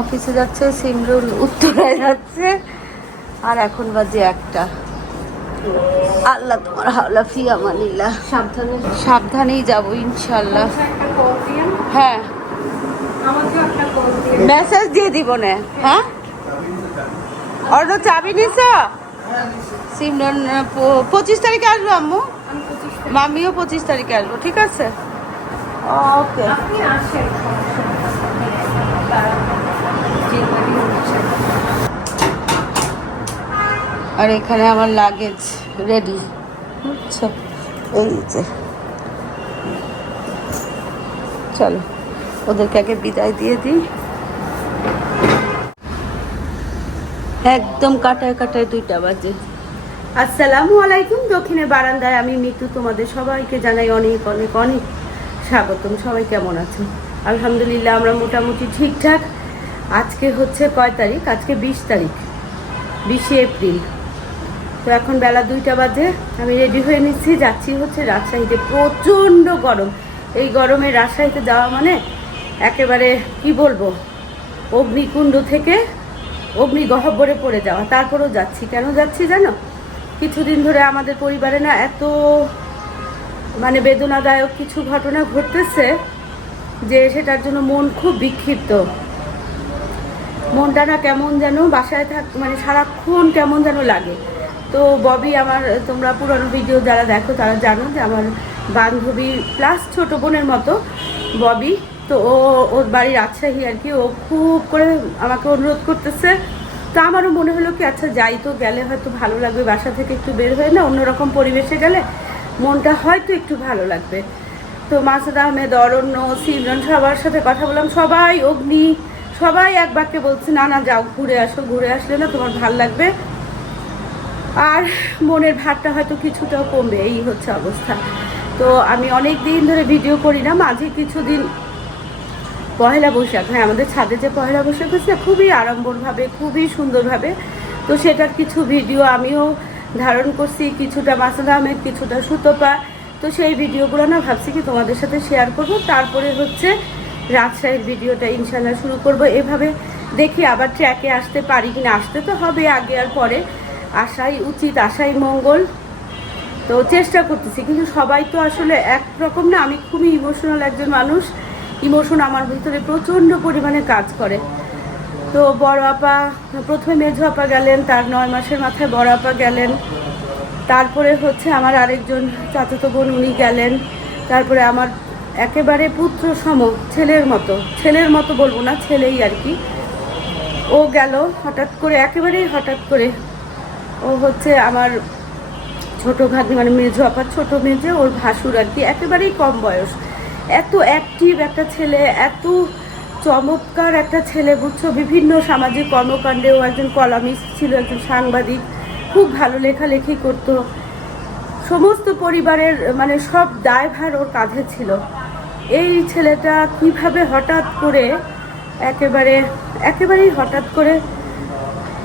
অফিসে যাচ্ছে, সিমরুল উত্তরায় যাচ্ছে, আর এখন বাজে 1টা। আল্লাহ তোমার হাওলা ফি আমানিল্লাহ। সাবধানে সাবধানেই যাবো ইনশাল্লাহ। হ্যাঁ মেসেজ দিয়ে দিব না। হ্যাঁ অর্ধ চাবি নিছ? সিমরন 25 তারিখে আসবো আম্মু, মামিও 25 তারিখে আসবো। ঠিক আছে ওকে। আর এখানে আমার লাগেজ রেডি, বুঝছো? এই যে চলো ওদেরকে আগে বিদায় দিয়ে দিই। একদম কাটায় কাটায় 2টা বাজে। আসসালামু আলাইকুম। দক্ষিণের বারান্দায় আমি মিতু, তোমাদের সবাইকে জানাই অনেক অনেক অনেক স্বাগতম। সবাই কেমন আছো? আলহামদুলিল্লাহ আমরা মোটামুটি ঠিকঠাক। আজকে হচ্ছে কয় তারিখ? আজকে 20 তারিখ, 20 এপ্রিল। তো এখন বেলা 2টা বাজে। আমি রেডি হয়ে নিচ্ছি, যাচ্ছি হচ্ছে রাজশাহীতে। প্রচণ্ড গরম। এই গরমে রাজশাহীতে যাওয়া মানে একেবারে কি বলবো, অগ্নিকুণ্ড থেকে অগ্নি গহ্বরে পড়ে যাওয়া। তারপরেও যাচ্ছি। কেন যাচ্ছি জানো? কিছুদিন ধরে আমাদের পরিবারে না এত মানে বেদনাদায়ক কিছু ঘটনা ঘটতেছে যে সেটার জন্য মন খুব বিক্ষিপ্ত। মনটা না কেমন যেন বাসায় মানে সারাক্ষণ কেমন যেন লাগে। তো ববি আমার, তোমরা পুরনো ভিডিও যারা দেখো তারা জানো যে আমার বান্ধবী প্লাস ছোট বোনের মতো ববি। তো ওর বাড়ি রাজশাহী আর কি। ও খুব করে আমাকে অনুরোধ করতেছে। তো আমারও মনে হলো কি আচ্ছা যাই, তো গেলে হয়তো ভালো লাগবে। বাসা থেকে একটু বের হয়ে না অন্যরকম পরিবেশে গেলে মনটা হয়তো একটু ভালো লাগবে। তো মাসুদ আহমেদ, অরণ্য, সিমরন সবার সাথে কথা বললাম। সবাই অগ্নি, সবাই এক বাক্যে বলছে না না যাও, ঘুরে আসো। ঘুরে আসলে না তোমার ভাল লাগবে আর মনের ভারটা হয়তো কিছুটাও কমবে। এই হচ্ছে অবস্থা। তো আমি অনেক দিন ধরে ভিডিও করি না, মাঝে কিছুদিন পহেলা বৈশাখ, হ্যাঁ আমাদের ছাদে যে পহেলা বৈশাখ হচ্ছে খুবই আড়ম্বরভাবে, খুবই সুন্দরভাবে। তো সেটার কিছু ভিডিও আমিও ধারণ করছি, কিছুটা মাসুদ আহমেদ, কিছুটা সুতপা। তো সেই ভিডিওগুলো না ভাবছি কি তোমাদের সাথে শেয়ার করব। তারপরে হচ্ছে রাজশাহীর ভিডিওটা ইনশাল্লাহ শুরু করব। এভাবে দেখি আবার ট্র্যাকে আসতে পারি কিনা। আসতে তো হবে, আগে আর পরে আসাই উচিত, আসাই মঙ্গল। তো চেষ্টা করতেছি, কিন্তু সবাই তো আসলে একরকম না। আমি খুবই ইমোশনাল একজন মানুষ। ইমোশন আমার ভিতরে প্রচণ্ড পরিমাণে কাজ করে। তো বড় আপা, প্রথমে মেঝো আপা গেলেন, তার 9 মাসের মাথায় বড় আপা গেলেন। তারপরে হচ্ছে আমার আরেকজন চাচাতো বোন, উনি গেলেন। তারপরে আমার একেবারে পুত্র সম, ছেলের মতো বলবো না, ছেলেই আর কি, ও গেল হঠাৎ করে, একেবারেই হঠাৎ করে। ও হচ্ছে আমার ছোট ভাগ্নি, মানে মেঝো আপার ছোট মেঝে, ওর ভাসুর আর কি। একেবারেই কম বয়স, এত অ্যাক্টিভ একটা ছেলে, এত চমৎকার একটা ছেলে, বুঝছো? বিভিন্ন সামাজিক কর্মকাণ্ডে ও একজন কলামিস্ট ছিল, একজন সাংবাদিক, খুব ভালো লেখালেখি করতো। সমস্ত পরিবারের মানে সব দায়ভার ওর কাঁধে ছিল। এই ছেলেটা কিভাবে হঠাৎ করে একেবারেই হঠাৎ করে,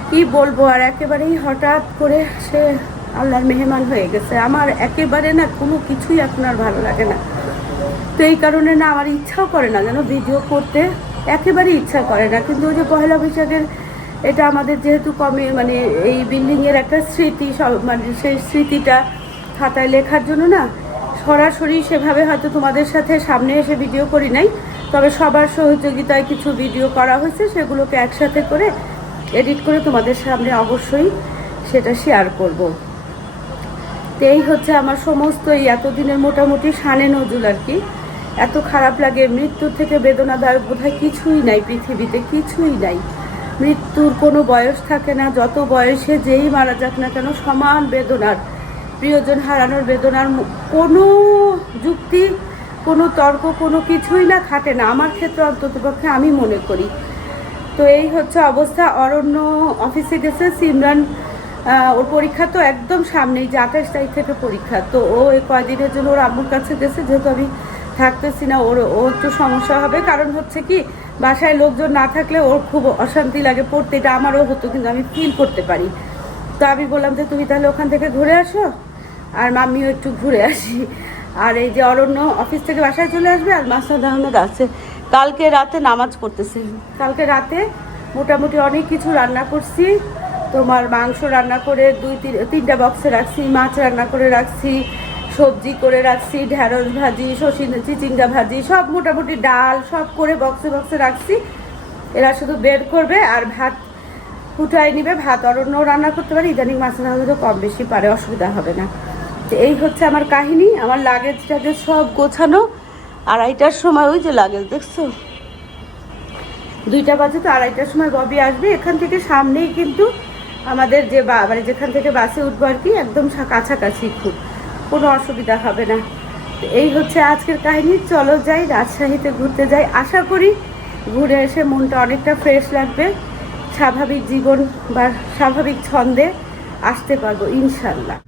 কি বলবো আর, একেবারেই হঠাৎ করে সে আল্লাহর মেহমান হয়ে গেছে। আমার একেবারে না কোনো কিছুই এখন আর ভালো লাগে না। তো এই কারণে না আমার ইচ্ছাও করে না যেন ভিডিও করতে, একেবারেই ইচ্ছা করে না। কিন্তু ওই যে পহেলা বৈশাখের, এটা আমাদের যেহেতু মানে এই বিল্ডিংয়ের একটা স্মৃতি, মানে সেই স্মৃতিটা খাতায় লেখার জন্য না সরাসরি সেভাবে হয়তো তোমাদের সাথে সামনে এসে ভিডিও করি নাই। তবে সবার সহযোগিতায় কিছু ভিডিও করা হয়েছে, সেগুলোকে একসাথে করে এডিট করে তোমাদের সামনে অবশ্যই সেটা শেয়ার করব। তো এই হচ্ছে আমার সমস্ত এই এতদিনের মোটামুটি শানে নজুল আর কি। এত খারাপ লাগে, মৃত্যুর থেকে বেদনাদায়ক বোধহয় কিছুই নাই পৃথিবীতে, কিছুই নাই। মৃত্যুর কোনো বয়স থাকে না, যত বয়সে যেই মারা যাক না কেন সমান বেদনার। প্রিয়জন হারানোর বেদনার কোনো যুক্তি, কোনো তর্ক, কোনো কিছুই না খাটে না আমার ক্ষেত্রে, অন্ততপক্ষে আমি মনে করি। তো এই হচ্ছে অবস্থা। অরণ্য অফিসে গেছে, সিমরান ওর পরীক্ষা তো একদম সামনেই, যে 28 তারিখ থেকে পরীক্ষা। তো ও এই কয়দিনের জন্য ওর আম্মুর কাছে গেছে, যেহেতু আমি থাকতেছি না, ওর একটু সমস্যা হবে। কারণ হচ্ছে কি, বাসায় লোকজন না থাকলে ওর খুব অশান্তি লাগে পড়তে। এটা আমারও হতো, কিন্তু আমি ফিল করতে পারি। তো আমি বললাম যে তুমি তাহলে ওখান থেকে ঘুরে আসো, আর মাম্মিও একটু ঘুরে আসি। আর এই যে অরণ্য অফিস থেকে বাসায় চলে আসবে, আর মাসুদ আহমেদ আছে কালকে রাতে নামাজ পড়তেছে। কালকে রাতে মোটামুটি অনেক কিছু রান্না করছি। তোমার মাংস রান্না করে তিনটা বক্সে রাখছি, মাছ রান্না করে রাখছি, সবজি করে রাখছি, ঢেঁড়স ভাজি, চিচিঙ্গা ভাজি, সব মোটামুটি ডাল সব করে বক্সে বক্সে রাখছি। এরা শুধু বের করবে আর ভাত ফুটাই নিবে। ভাত অরণ্য রান্না করতে পারে, ইদানিং মাছের হয়তো কম বেশি পারে, অসুবিধা হবে না। তো এই হচ্ছে আমার কাহিনী। আমার লাগেজ টাগেজ সব গোছানো। 2:30টার সময় ওই যে লাগেজ দেখছো, 2টা বাজে, তো 2:30টার সময় ববি আসবে। এখান থেকে সামনেই কিন্তু আমাদের যে মানে যেখান থেকে বাসে উঠবো আর কি, একদম কাছাকাছি, খুব কোনো অসুবিধা হবে না। এই হচ্ছে আজকের কাহিনী। চলো যাই, রাজশাহীতে ঘুরতে যাই। আশা করি ঘুরে এসে মনটা অনেকটা ফ্রেশ লাগবে, স্বাভাবিক জীবন বা স্বাভাবিক ছন্দে আসতে পারবো ইনশাল্লাহ।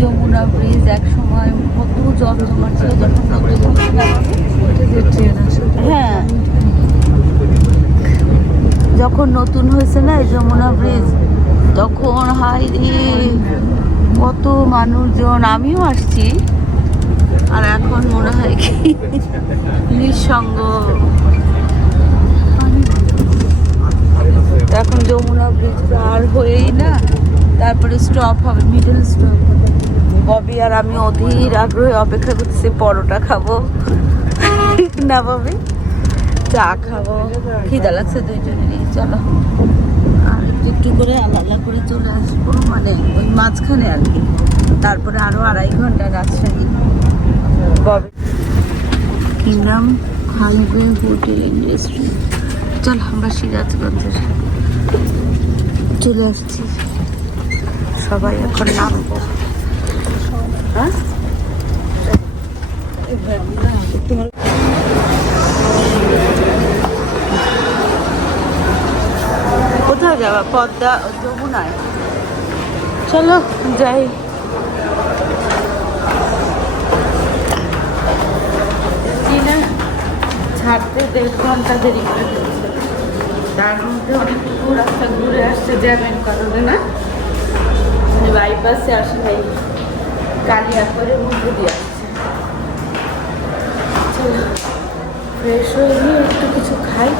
যমুনা ব্রিজ এক সময় কত জমজমাট ছিল হ্যাঁ, যখন নতুন হয়েছে না এই যমুনা ব্রিজ, তখন হাই রে কত মানুষজন। আমিও আসছি, আর এখন মনে হয় কি নিঃসঙ্গ। এখন যমুনা ব্রিজ পার হয়েই না, তারপরে স্টপ হবে, মিডল স্টপ। ববি আর আমি অধীর আগ্রহে অপেক্ষা করতেছি, পরোটা খাবো না ববি, চা খাবো, খিদা লাগছে দুইজনেরই। চলো আর একটু করে আলাদা করে চলে আসবো, মানে ওই মাঝখানে আর কি। তারপরে আরো 2.5 ঘন্টা রাজশাহী। ববি কি নাম, হাইওয়ে হোটেল ইন্ডাস্ট্রি। চল আমরা সিরাজগঞ্জের চলে আসছি, সবাই এখন নামবো। কোথায় যাবা? পদ্মা, যমুনায়। চলো যাই। ছাড়তে 1.5 ঘন্টা দেরি করে ফেলছে, তার মধ্যে অনেকটুকু রাস্তা ঘুরে আসছে জ্যামের কারণে। না বাইপাসে আসে নাই, কালিয়াকৈরের মধ্যে দিয়ে আসছে। চলো ফ্রেশ হয়ে নিয়ে একটু কিছু খাই।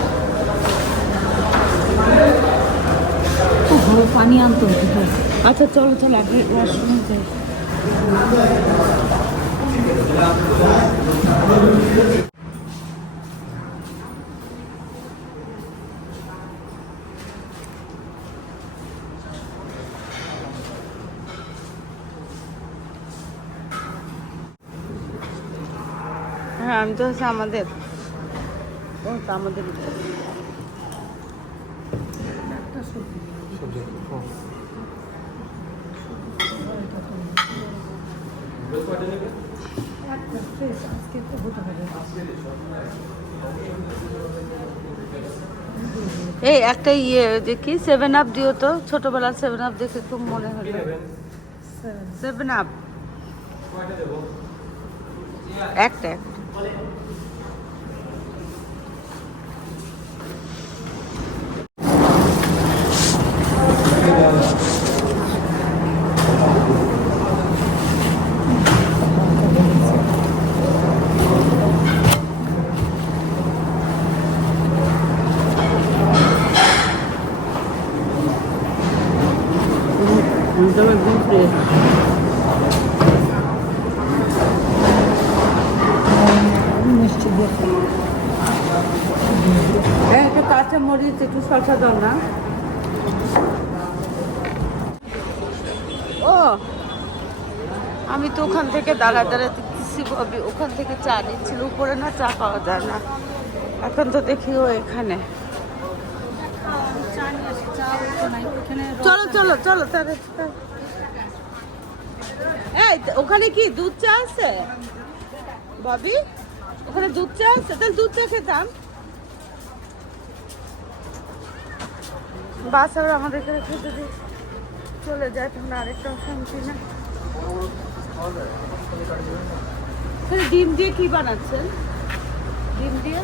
পানি আনতে হবে। আচ্ছা চলো চলো আগে ওয়াশরুমে যাই। হ্যাঁ আমি তো হচ্ছে আমাদের এই একটা ইয়ে যে কি 7 আপ দিও তো, ছোটবেলার 7 আপ দেখে খুব মনে হলো। 7 আপ একটা একদম ফ্রেশ। হ্যাঁ একটু কাঁচা মরিচ, একটু শসা দাও না। ও আমি তো ওখান থেকে দাঁড়া দেখতেছি ববি ওখান থেকে চা নিচ্ছিল, উপরে না চা পাওয়া যায় না, এখন তো দেখি ও এখানে। চলো চলো চলো এই ওখানে কি দুধ চা আছে ববি? ওখানে দুধ চা আছে, তাহলে দুধ চা খেতাম। বাস আবার আমাদের এখানে খেতে দিয়ে চলে যায়, তখন আরেকটা শান্তি না। ডিম দিয়ে কি বানাচ্ছেন? ডিম দিয়ে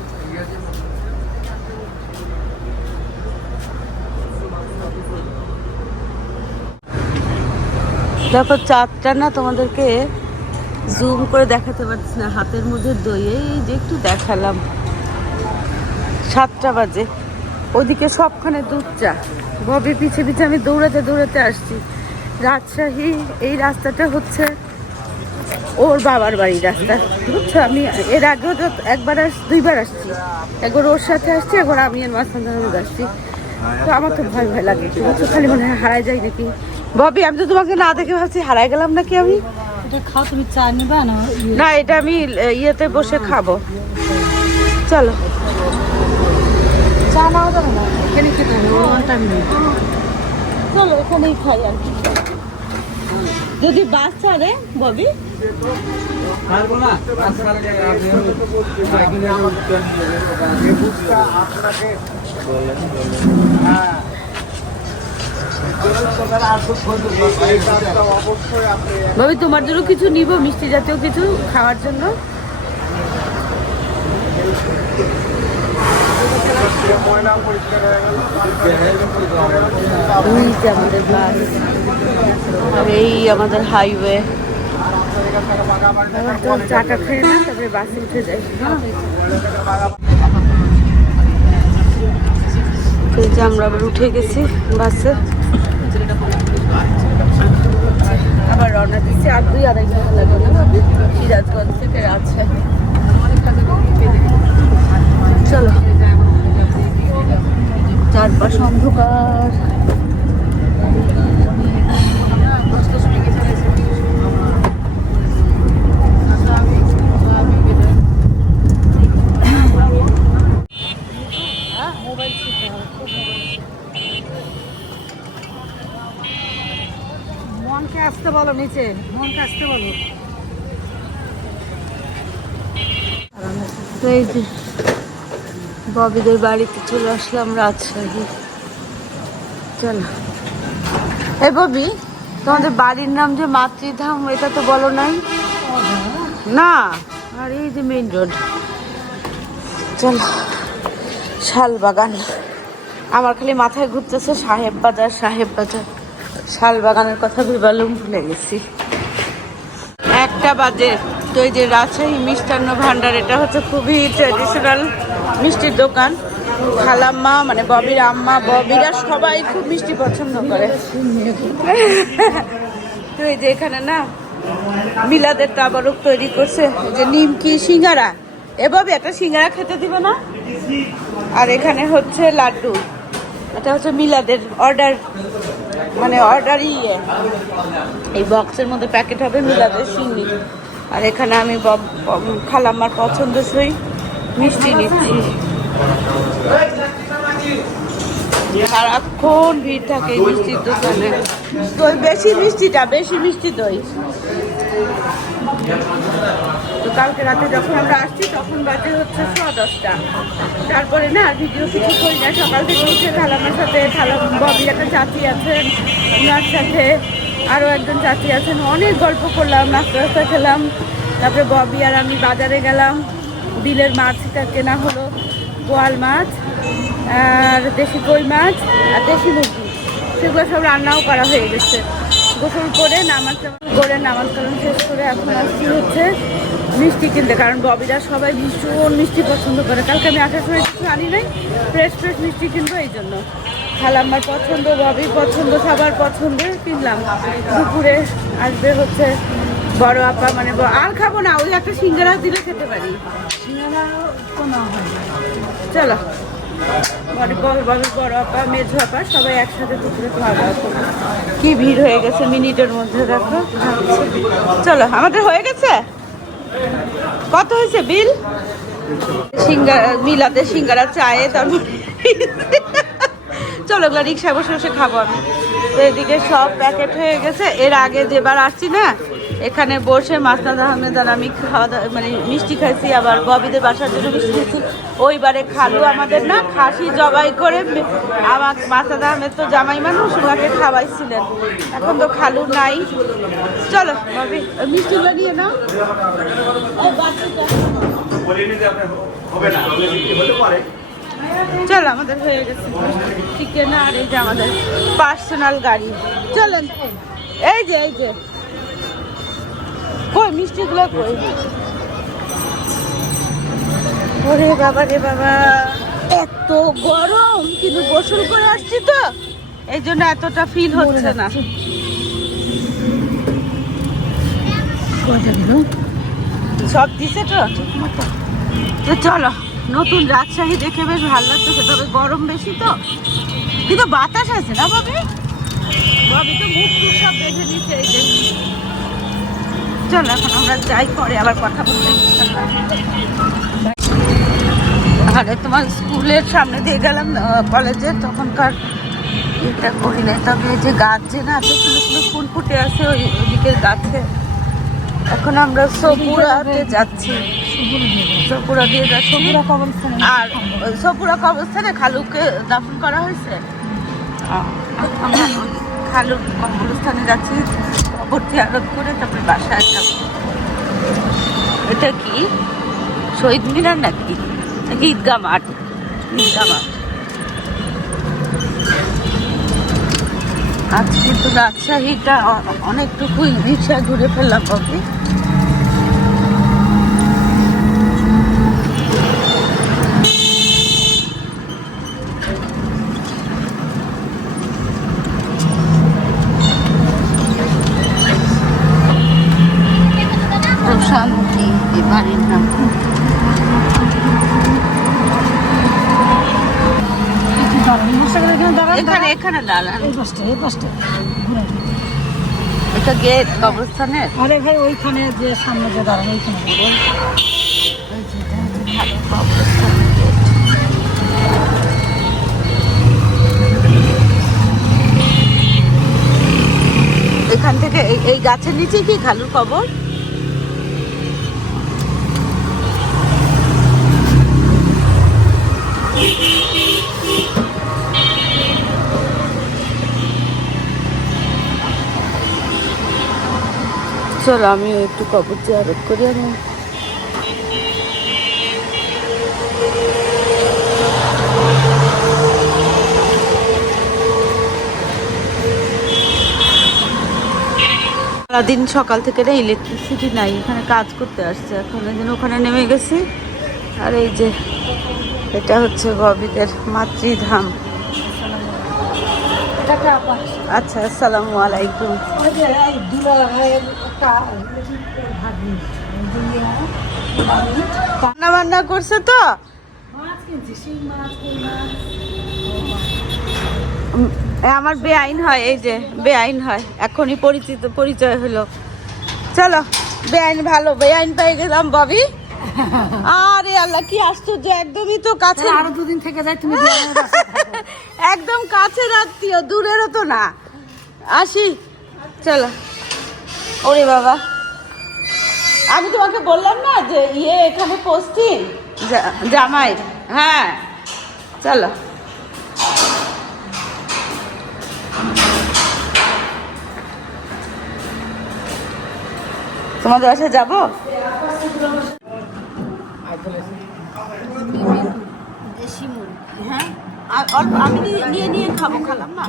দেখো চাঁদটা না তোমাদেরকে জুম করে দেখাতে পারছি না, হাতের মধ্যে দই এই যে একটু দেখালাম। 7টা বাজে, ওইদিকে সবখানে দুধ চা। ববি পিছে পিছে আমি দৌড়াতে দৌড়াতে আসছি। রাজশাহী এই রাস্তাটা হচ্ছে ওর বাবার বাড়ির রাস্তা, বুঝছো? আমি এর আগেও তো একবার 2বার আসছি, একবার ওর সাথে আসছি, একবার আমি আর মাঝখানে আসছি। তো আমার তো ভয় ভয় লাগে, বুঝছো? খালি মনে হয় হারায় যাই নাকি। ববি আমি তো তোমাকে না দেখে ভাবছি হারায় গেলাম নাকি আমি। এটা খাও, তুমি চা নিবা না? না এটা আমি ইয়েতে বসে খাবো। চলো চা নাও যাবে না, এখানে খেতে হবে। চলো ওখানেই খাই আর কি। যদি বাস ছাড়ে ববি ববি তোমার জন্য কিছু নিব, মিষ্টি জাতীয় কিছু খাওয়ার জন্য। আমাদের বাস আর এই আমাদের হাইওয়ে। চাটা খেয়ে না তারপরে বাসে উঠে যাই। এই যে আমরা আবার উঠে গেছি বাসে, আবার রওনা দিচ্ছি। আর 2-2.5 ঘন্টা লাগবে না সিরাজগঞ্জ থেকে রাজশাহী। চলো, চারপাশ অন্ধকার। মনকে আসতে বলো, নিচে মনকে আসতে বলো। এই যে ববিদের বাড়িতে চলে আসলাম রাজশাহী। চলো এই ববি, তোমাদের বাড়ির নাম যে মাতৃধাম, এটা তো বলো নাই না। আর এই যে মেইন রোড। চলো শালবাগান। আমার খালি মাথায় ঘুরতেছে সাহেব বাজার সাহেব বাজার, শালবাগানের কথা ভেবেলাম ভুলে গেছি। 1টা বাজে। তো এই যে রাজশাহী মিষ্টান্ন ভান্ডার, এটা হচ্ছে খুবই ট্র্যাডিশনাল মিষ্টির দোকান। খালাম্মা মানে ববির আম্মা, ববিরা সবাই খুব মিষ্টি পছন্দ করে। তো এই যে এখানে না মিলাদের তাবারক তৈরি করছে, এই যে নিমকি সিঙ্গারা। এভাবে একটা সিঙ্গারা খেতে দিবে না। আর এখানে হচ্ছে লাড্ডু, এটা হচ্ছে মিলাদের অর্ডার, মানে অর্ডারই এই বক্সের মধ্যে প্যাকেট হবে মিলাদের সিন্নি। আর এখানে আমি খালাম্মার পছন্দসই মিষ্টি নিচ্ছি। সারাক্ষণ ভিড় থাকে এই মিষ্টির দোকানে। দই বেশি মিষ্টিটা, বেশি মিষ্টি দই। তো কালকে রাতে যখন আমরা আসছি তখন বাজে হচ্ছে 10:15। তারপরে না ভিডিও কিছু করি না, সকাল থেকে উঠে খালামার সাথে, ববির একটা চাচি আছেন, ওনার সাথে আরও একজন চাচি আছেন, অনেক গল্প করলাম, নাস্তা খেলাম। তারপরে ববি আর আমি বাজারে গেলাম, বিলের মাছটা কেনা হলো, বোয়াল মাছ আর দেশি কই মাছ আর দেশি মুরগি, সেগুলো সব রান্নাও করা হয়ে গেছে। গোসল করে নামাজ কালাম শেষ করে এখন আসছি হচ্ছে মিষ্টি কিনতে, কারণ ববিরা সবাই ভীষণ মিষ্টি পছন্দ করে। কালকে আমি আসার সময় কিছু আনি নাই, ফ্রেশ মিষ্টি কিনবো, এই জন্য খালাম্মার পছন্দ, ববির পছন্দ, সবার পছন্দের কিনলাম। দুপুরে আসবে হচ্ছে বড় আপা, মানে আর খাবো না, ওই একটা সিঙ্গারা দিলে খেতে পারি। চলো ববির বড় আপা মেঝো আপা সবাই একসাথে দুপুরে খাওয়া দাওয়া করবো। কি ভিড় হয়ে গেছে মিনিটের মধ্যে দেখো। চলো আমাদের হয়ে গেছে। কত হয়েছে বিল? সিঙ্গারা মিলাতে সিঙ্গারা চায়ে তারপর চলো এগুলো রিক্সায় বসে বসে খাবো আমি। তো এদিকে সব প্যাকেট হয়ে গেছে। এর আগে যেবার আসছি না এখানে বসে মাসনাদ আহমেদ আর আমি খাওয়া দাওয়া মানে মিষ্টি খাইছি, আবার ববিদের বাসার জন্য মিষ্টি খাইছি। ওইবারে খালু আমাদের না খাসি জবাই করে আমার মাসনাদ আহমেদ তো জামাই মানুষ ওনাকে খাওয়াইছিলেন। এখন তো খালু নাই। চলো ববি মিষ্টিগুলো নিয়ে নাও। চলো আমাদের হয়ে গেছে চিকেন আর এই যে আমাদের পার্সোনাল গাড়ি। চলেন এই যে কই মিষ্টিগুলো কই? ওরে বাবা রে বাবা এত গরম, কিন্তু গোসল করে আসছি তো এই জন্য এতটা ফিল হচ্ছে না। সব দিছে তো ঠিক মতো। তো চলো নতুন রাজশাহী দেখে বেশ ভালো লাগতেছে, তবে গরম বেশি তো, কিন্তু বাতাস আছে না ববি? ববি তো মুখ টুক সব বেঁধে দিচ্ছে এই যে। চলো এখন আমরা যাই, পরে আবার কথা বলতে। আরে তোমার স্কুলের সামনে দিয়ে গেলাম কলেজে, তখনকার এটা করি নাই, তবে এই যে গাছ যে না এত সুন্দর সুন্দর ফুল ফুটে আছে ওইদিকের গাছে। এখন আমরা সপুরাতে যাচ্ছি, সপুরা দিয়ে যাচ্ছি। আর সপুরা কবরস্থানে খালুকে দাফন করা হয়েছে। আমরা খালুর কবরস্থানে যাচ্ছি কবর জিয়ারত করে তারপরে বাসায় যাব। এটা কি শহীদ মিনার নাকি ঈদগাহ মাঠ? ঈদগাহ মাঠ। আজ কিন্তু রাজশাহীটা অনেকটুকুই রিক্সা ঘুরে ফেললাম বাকি। প্রশান্তি এই বাড়ির নাম। এখানে এখানে দাঁড়ান। এটা গেট কবরস্থানের। আরে ভাই ওইখানে যে সামনে যে দাঁড়ান ওইখানে এখান থেকে এই গাছের নিচে কি খালুর কবর? চলো আমি একটু কবর জিয়ারত করি। আমি সারাদিন সকাল থেকে না ইলেকট্রিসিটি নাই, এখানে কাজ করতে আসছে। এখন এই জন্য ওখানে নেমে গেছি। আর এই যে এটা হচ্ছে ববিদের মাতৃধাম। আচ্ছা আসসালামু আলাইকুম। রান্না বান্না করছে তো? আমার বেআইন হয়, এই যে বেআইন হয়, এখনই পরিচয় হলো। চলো বেআইন ভালো, বেআইন পেয়ে গেলাম ববি। আরে আল্লাহ কি আশ্চর্য, একদমই তো কাছে। আরো দুদিন থেকে যাই তুমি একদম কাছের আত্মীয়, দূরেরও তো না। আসি চলো। ওরে বাবা আমি তোমাকে বললাম না যে এখানে পোস্টিং জামাই। হ্যাঁ চলো। তোমাদের বাসায় যাবো? হ্যাঁ অল্প আমি নিয়ে খাবো, খালাম না।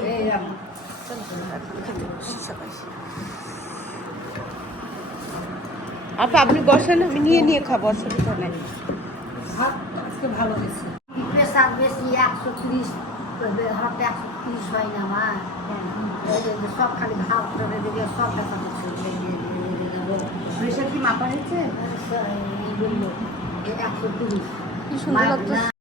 আচ্ছা আপনি বসেন, আমি নিয়ে খাবো, অসুবিধা নেই। ভালো হয়েছে। প্রেসার বেশি 130 হাতে 130 হয় না আমার। সব খালি ভাব করে দিকে সব প্রেসার কি মাপা হয়েছে? 130 কি সুন্দর লাগতো।